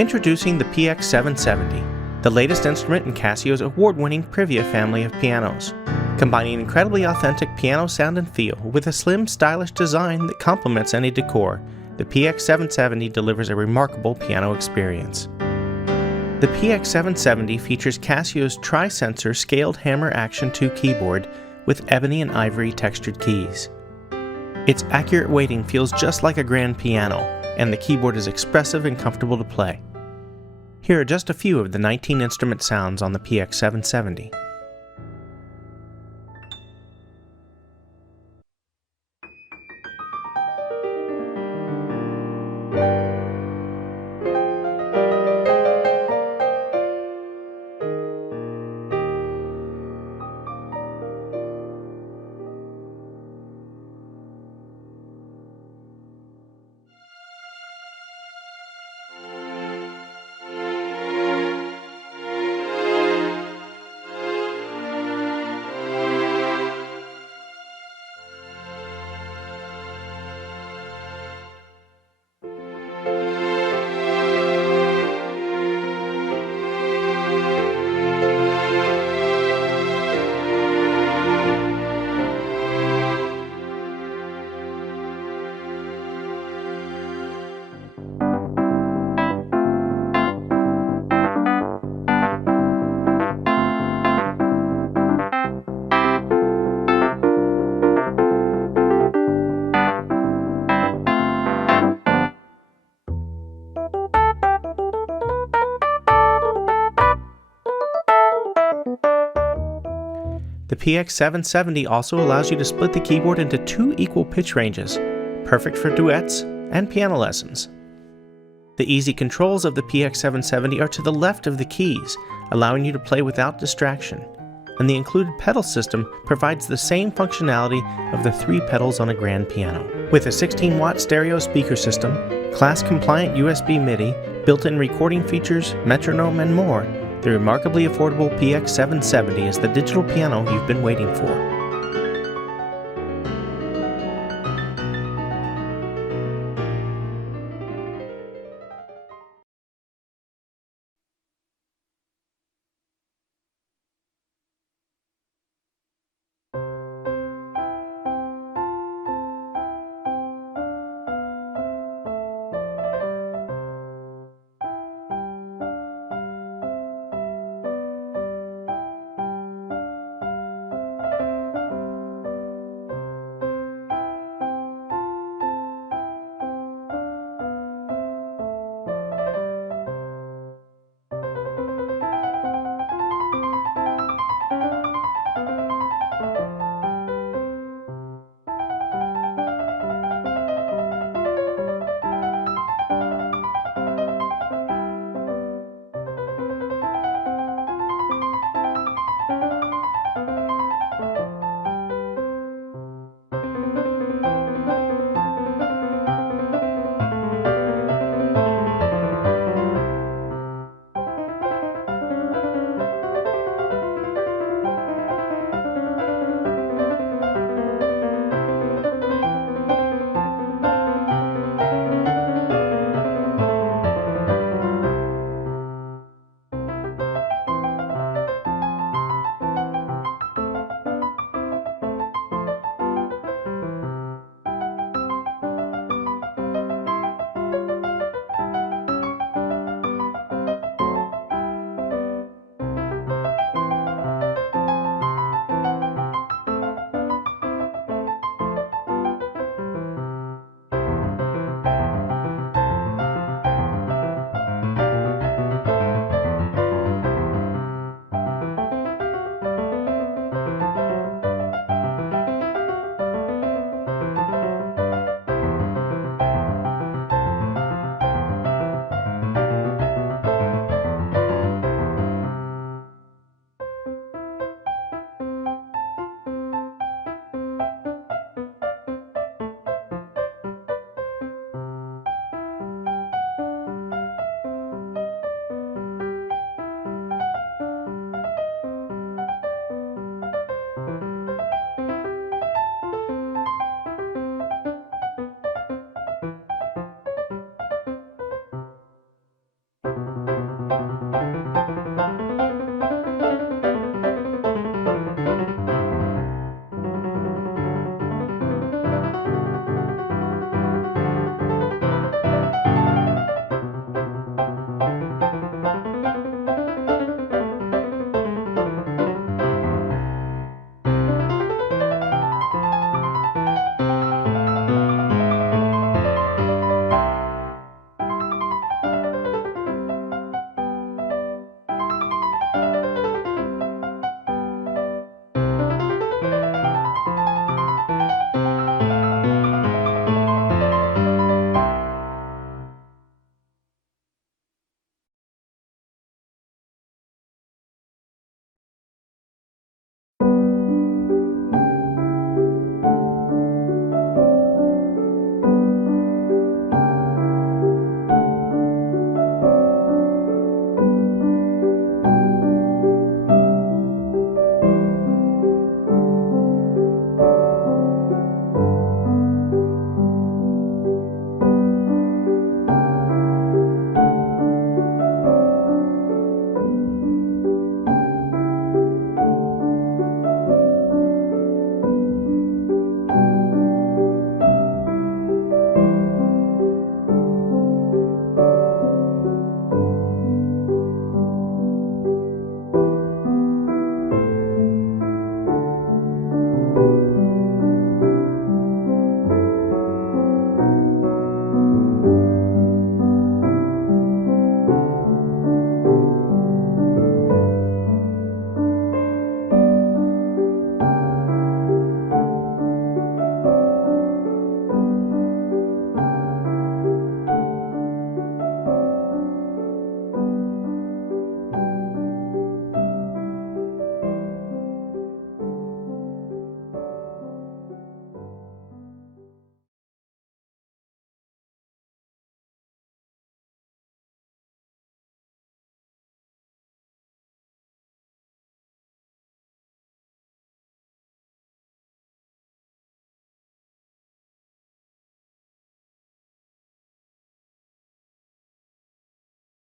Introducing the PX-770, the latest instrument in Casio's award-winning Privia family of pianos. Combining incredibly authentic piano sound and feel with a slim, stylish design that complements any decor, the PX-770 delivers a remarkable piano experience. The PX-770 features Casio's tri-sensor scaled hammer action 2 keyboard with ebony and ivory textured keys. Its accurate weighting feels just like a grand piano, and the keyboard is expressive and comfortable to play. Here are just a few of the 19 instrument sounds on the PX-770. The PX-770 also allows you to split the keyboard into 2 equal pitch ranges, perfect for duets and piano lessons. The easy controls of the PX-770 are to the left of the keys, allowing you to play without distraction, and the included pedal system provides the same functionality of the 3 pedals on a grand piano. With a 16-watt stereo speaker system, class-compliant USB MIDI, built-in recording features, metronome, and more, the remarkably affordable PX-770 is the digital piano you've been waiting for.